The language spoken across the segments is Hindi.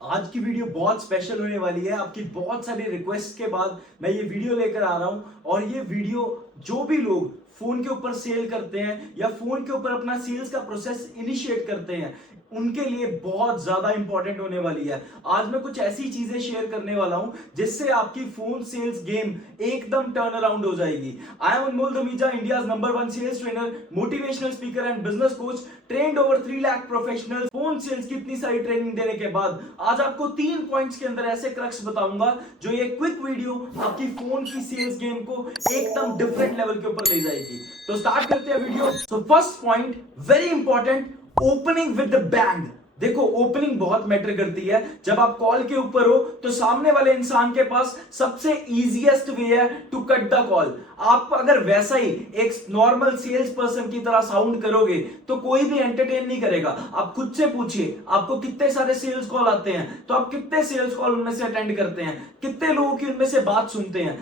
आज की वीडियो बहुत स्पेशल होने वाली है। आपकी बहुत सारी रिक्वेस्ट के बाद मैं ये वीडियो लेकर आ रहा हूं और ये वीडियो जो भी लोग फोन के ऊपर सेल करते हैं या फोन के ऊपर अपना सेल्स का प्रोसेस इनिशिएट करते हैं उनके लिए बहुत ज्यादा इंपॉर्टेंट होने वाली है। आज मैं कुछ ऐसी चीजें शेयर करने वाला हूं जिससे आपकी फोन सेल्स गेम एकदम टर्न अराउंड हो जाएगी। I am Anmol Dhamija, India's number 1 sales trainer, motivational speaker and business coach, trained over 3 lakh professional. Phone sales की इतनी सारी ट्रेनिंग देने के बाद आज आपको 3 पॉइंट्स के अंदर ऐसे क्रक्स बताऊंगा जो ये क्विक वीडियो आपकी फोन की सेल्स गेम को एकदम डिफरेंट लेवल के ऊपर ले जाएगी। तो स्टार्ट करते हैं video. So first point, very important, opening with the bang. देखो, ओपनिंग बहुत मैटर करती है। जब आप कॉल के ऊपर हो तो सामने वाले इंसान के पास सबसे इजीएस्ट वे है टू कट द कॉल। आप अगर वैसा ही एक नॉर्मल सेल्स पर्सन की तरह साउंड करोगे तो कोई भी एंटरटेन नहीं करेगा। आप खुद से पूछिए, आपको कितने सारे सेल्स कॉल आते हैं, तो आप कितने सेल्स कॉल उनमें से अटेंड करते हैं, कितने लोगों की उनमें से बात सुनते हैं।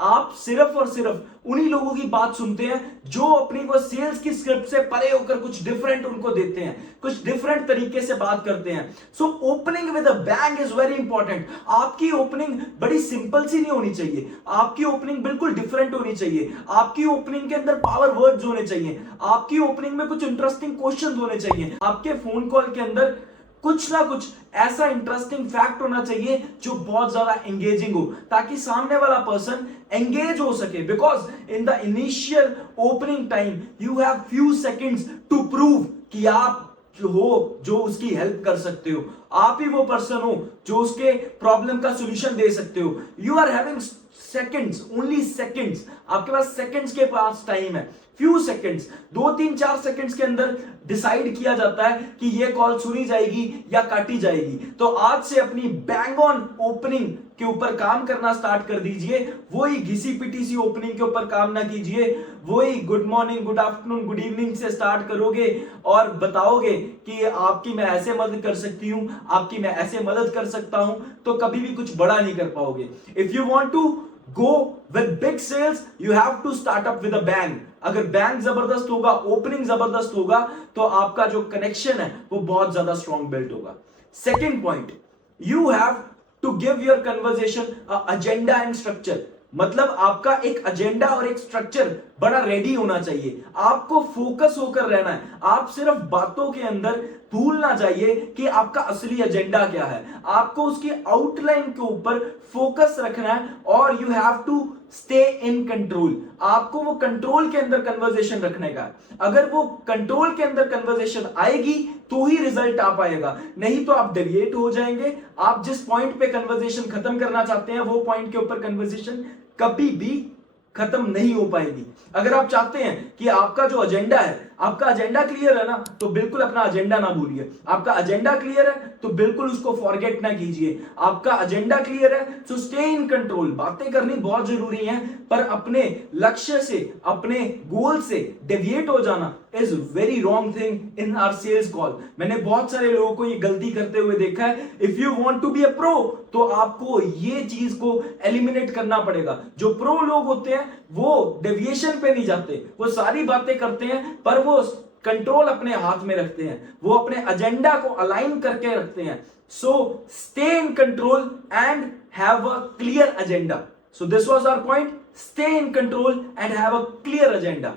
आप सिर्फ और सिर्फ उन्हीं लोगों की बात सुनते हैं जो अपनी वो सेल्स की स्क्रिप्ट से परे होकर कुछ डिफरेंट उनको देते हैं, कुछ डिफरेंट तरीके से बात करते हैं। So opening with a bang is very important. आपकी ओपनिंग बड़ी सिंपल सी नहीं होनी चाहिए, आपकी ओपनिंग बिल्कुल डिफरेंट होनी चाहिए। आपकी ओपनिंग के अंदर पावर वर्ड्स होने चाहिए, आपकी ओपनिंग में कुछ इंटरेस्टिंग क्वेश्चंस होने चाहिए, आपके फोन कॉल के अंदर कुछ ना कुछ ऐसा इंटरेस्टिंग फैक्ट होना चाहिए जो बहुत ज्यादा एंगेजिंग हो, ताकि सामने वाला पर्सन एंगेज हो सके। Because in the initial opening time you have few seconds to prove कि आप जो उसकी हेल्प कर सकते हो, आप ही वो पर्सन हो जो उसके प्रॉब्लम का सॉल्यूशन दे सकते हो। You are having seconds, only seconds, आपके पास सेकंड्स के पास टाइम है, फ्यू सेकंड्स, 2 3 4 सेकंड्स के अंदर डिसाइड किया जाता है कि ये कॉल सुनी जाएगी या काटी जाएगी। तो आज से अपनी बैंग ऑन ओपनिंग के ऊपर काम करना स्टार्ट कर दीजिए। वही घिसी पिटी सी ओपनिंग के ऊपर काम ना कीजिए, वही good morning, good afternoon, good evening से स्टार्ट करोगे और बताओगे कि आपकी मैं ऐसे मदद कर सकती हूं, आपकी मैं ऐसे मदद कर सकता हूं, तो कभी भी कुछ बड़ा नहीं कर पाओगे। If you want to go with big sales you have to start up with a bang. अगर बैंक जबरदस्त होगा, ओपनिंग जबरदस्त होगा, तो आपका जो कनेक्शन है वो बहुत ज्यादा स्ट्रॉन्ग बिल्ड होगा। Second point, you have to give your conversation agenda and structure. मतलब आपका एक एजेंडा और एक स्ट्रक्चर बड़ा रेडी होना चाहिए। आपको फोकस होकर रहना है। आप सिर्फ बातों के अंदर भूल ना जाइए कि आपका असली एजेंडा क्या है। आपको उसकी आउटलाइन के ऊपर फोकस रखना है और you have to stay in control. आपको वो कंट्रोल के अंदर कन्वर्सेशन रखने का है। अगर वो कंट्रोल के अंदर कन्वर्सेशन आएगी तो ही रिजल्ट आ पाएगा, नहीं तो आप डेविएट हो जाएंगे। आप जिस पॉइंट पे कन्वर्सेशन खत्म करना चाहते हैं वो पॉइंट के ऊपर कन्वर्सेशन कभी भी खत्म नहीं हो पाएगी। अगर आप चाहते हैं कि आपका जो एजेंडा है, आपका एजेंडा क्लियर है ना, तो बिल्कुल अपना एजेंडा ना भूलिए। आपका एजेंडा क्लियर है तो बिल्कुल उसको फॉरगेट ना कीजिए। आपका एजेंडा क्लियर है तो स्टे इन कंट्रोल। बातें करनी बहुत जरूरी है, पर अपने लक्ष्य से, अपने गोल से डेविएट हो जाना is very wrong thing in our sales call. मैंने बहुत सारे लोगों को ये गलती करते हुए देखा है। If you want to be a pro तो आपको ये चीज को एलिमिनेट करना पड़ेगा। जो प्रो लोग होते हैं वो डेविएशन पे नहीं जाते, वो सारी बातें करते हैं पर वो कंट्रोल अपने हाथ में रखते हैं, वो अपने एजेंडा को अलाइन करके रखते हैं। So stay in control and have a clear agenda. So this was our point, stay in control and have a clear agenda.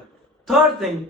Third thing,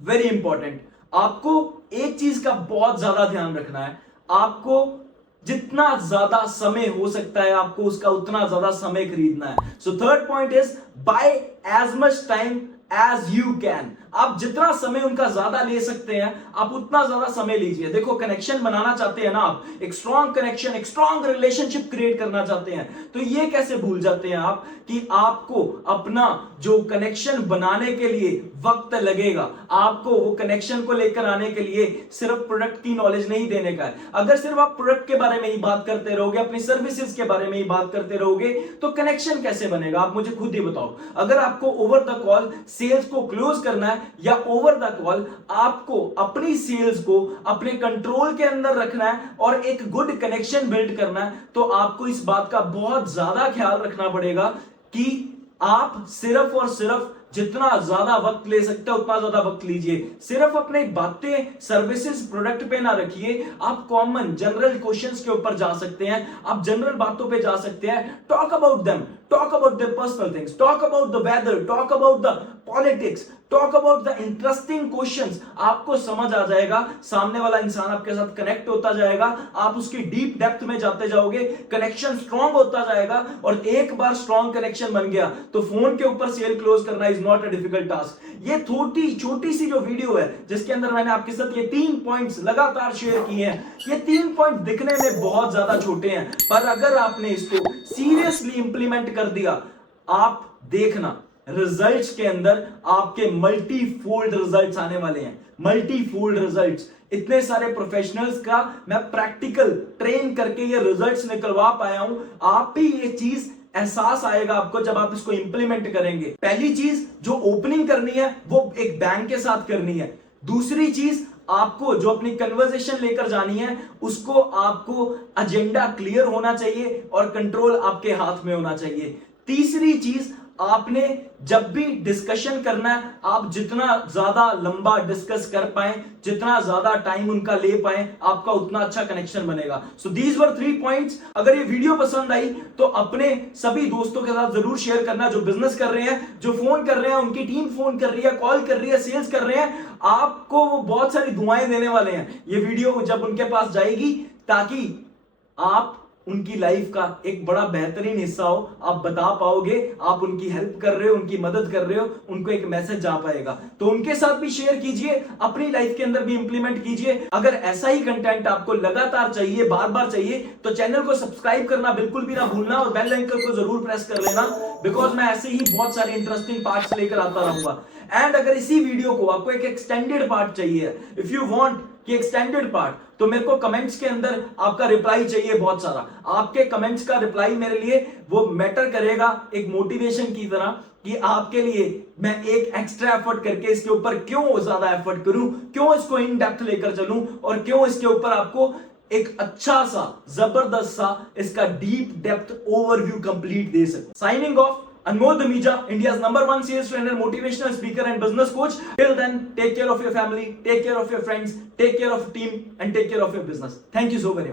very important, आपको एक चीज का बहुत ज्यादा ध्यान रखना है। आपको जितना ज्यादा समय हो सकता है आपको उसका उतना ज्यादा समय खरीदना है। So third point is buy as much time as you can. आप जितना समय उनका ज्यादा ले सकते हैं आप उतना ज्यादा समय लीजिए। देखो, कनेक्शन बनाना चाहते हैं ना आप, एक स्ट्रॉन्ग कनेक्शन, एक स्ट्रॉन्ग रिलेशनशिप क्रिएट करना चाहते हैं, तो ये कैसे भूल जाते हैं आप कि आपको अपना जो कनेक्शन बनाने के लिए वक्त लगेगा। आपको वो कनेक्शन को लेकर आने के लिए सिर्फ प्रोडक्ट की नॉलेज नहीं देने का है। अगर सिर्फ आप प्रोडक्ट के बारे में ही बात करते रहोगे, अपनी सर्विसेज के बारे में ही बात करते रहोगे, तो कनेक्शन कैसे बनेगा? आप मुझे खुद ही बताओ। अगर आपको ओवर द कॉल सेल्स को क्लोज करना है या ओवर द कॉल आपको अपनी सेल्स को अपने कंट्रोल के अंदर रखना है और एक गुड कनेक्शन बिल्ड करना है, तो आपको इस बात का बहुत ज्यादा ख्याल रखना पड़ेगा कि आप सिर्फ और सिर्फ जितना ज्यादा वक्त ले सकते हैं उतना ज्यादा वक्त लीजिए। सिर्फ अपनी बातें सर्विसेज प्रोडक्ट पे ना रखिए, आप कॉमन जनरल क्वेश्चंस के ऊपर जा सकते हैं, आप जनरल बातों पे जा सकते हैं। Talk about them, talk about their personal things, talk about the weather, talk about the politics, talk about the interesting questions. आपको समझ आ जाएगा, सामने वाला इंसान आपके साथ कनेक्ट होता जाएगा, आप उसकी डीप डेप्थ में जाते जाओगे, कनेक्शन स्ट्रांग होता जाएगा, और एक बार स्ट्रांग कनेक्शन बन गया तो फोन के ऊपर सेल क्लोज करना is not a difficult task. ये छोटी सी जो वीडियो है जिसके अंदर मैंने आपके साथ ये 3 पॉइंट्स लगातार शेयर किए हैं, ये 3 पॉइंट दिखने में बहुत ज्यादा छोटे हैं, पर अगर आपने इसको सीरियसली इंप्लीमेंट कर दिया, आप देखना रिजल्ट्स के अंदर आपके मल्टीफोल्ड रिजल्ट्स आने वाले हैं। मल्टीफोल्ड रिजल्ट्स, इतने सारे प्रोफेशनल्स का मैं प्रैक्टिकल ट्रेन करके ये रिजल्ट्स निकलवा पाया हूं। आप भी ये चीज एहसास आएगा आपको जब आप इसको इंप्लीमेंट करेंगे। पहली चीज जो ओपनिंग करनी है वो एक बैंग के साथ करनी है। दूसरी चीज, आपको जो अपनी कन्वर्सेशन लेकर जानी है उसको आपको एजेंडा क्लियर होना चाहिए और कंट्रोल आपके हाथ में होना चाहिए। तीसरी चीज, आपने जब भी डिस्कशन करना है, आप जितना ज्यादा लंबा डिस्कस कर पाए, जितना ज्यादा टाइम उनका ले पाए, आपका उतना अच्छा कनेक्शन बनेगा। So these were 3 points. अगर ये वीडियो पसंद आई तो अपने सभी दोस्तों के साथ जरूर शेयर करना, जो बिजनेस कर रहे हैं, जो फोन कर रहे हैं, उनकी टीम फोन कर रही है, कॉल कर रही है, सेल्स कर रहे हैं, आपको वो बहुत सारी दुआएं देने वाले हैं ये वीडियो जब उनके पास जाएगी, ताकि आप उनकी लाइफ का एक बड़ा बेहतरीन हिस्सा हो। आप बता पाओगे, आप उनकी हेल्प कर रहे हो, उनकी मदद कर रहे हो, उनको एक मैसेज जा पाएगा। तो उनके साथ भी शेयर कीजिए, अपनी लाइफ के अंदर भी इंप्लीमेंट कीजिए। अगर ऐसा ही कंटेंट आपको लगातार चाहिए, बार बार चाहिए, तो चैनल को सब्सक्राइब करना बिल्कुल भी ना भूलना और बेल आइकन को जरूर प्रेस कर लेना, बिकॉज मैं ऐसे ही बहुत सारे इंटरेस्टिंग पार्ट्स लेकर आता रहूंगा। एंड अगर इसी वीडियो को आपको एक एक्सटेंडेड पार्ट चाहिए, इफ यू वांट कि एक्सटेंडेड पार्ट, तो मेरे को कमेंट्स के अंदर आपका रिप्लाई चाहिए बहुत सारा। आपके कमेंट्स का रिप्लाई मेरे लिए वो मैटर करेगा एक मोटिवेशन की तरह, कि आपके लिए मैं एक एक्स्ट्रा एफर्ट करके इसके ऊपर क्यों ज्यादा एफर्ट करूं, क्यों इसको इन डेप्थ लेकर चलूं, और क्यों इसके ऊपर आपको एक अच्छा सा जबरदस्त सा इसका डीप डेप्थ ओवरव्यू कंप्लीट दे सकूं। Signing off, Anmol Damija, India's #1 sales trainer, motivational speaker and business coach. Till then, take care of your family, take care of your friends, take care of your team, and take care of your business. Thank you so very much.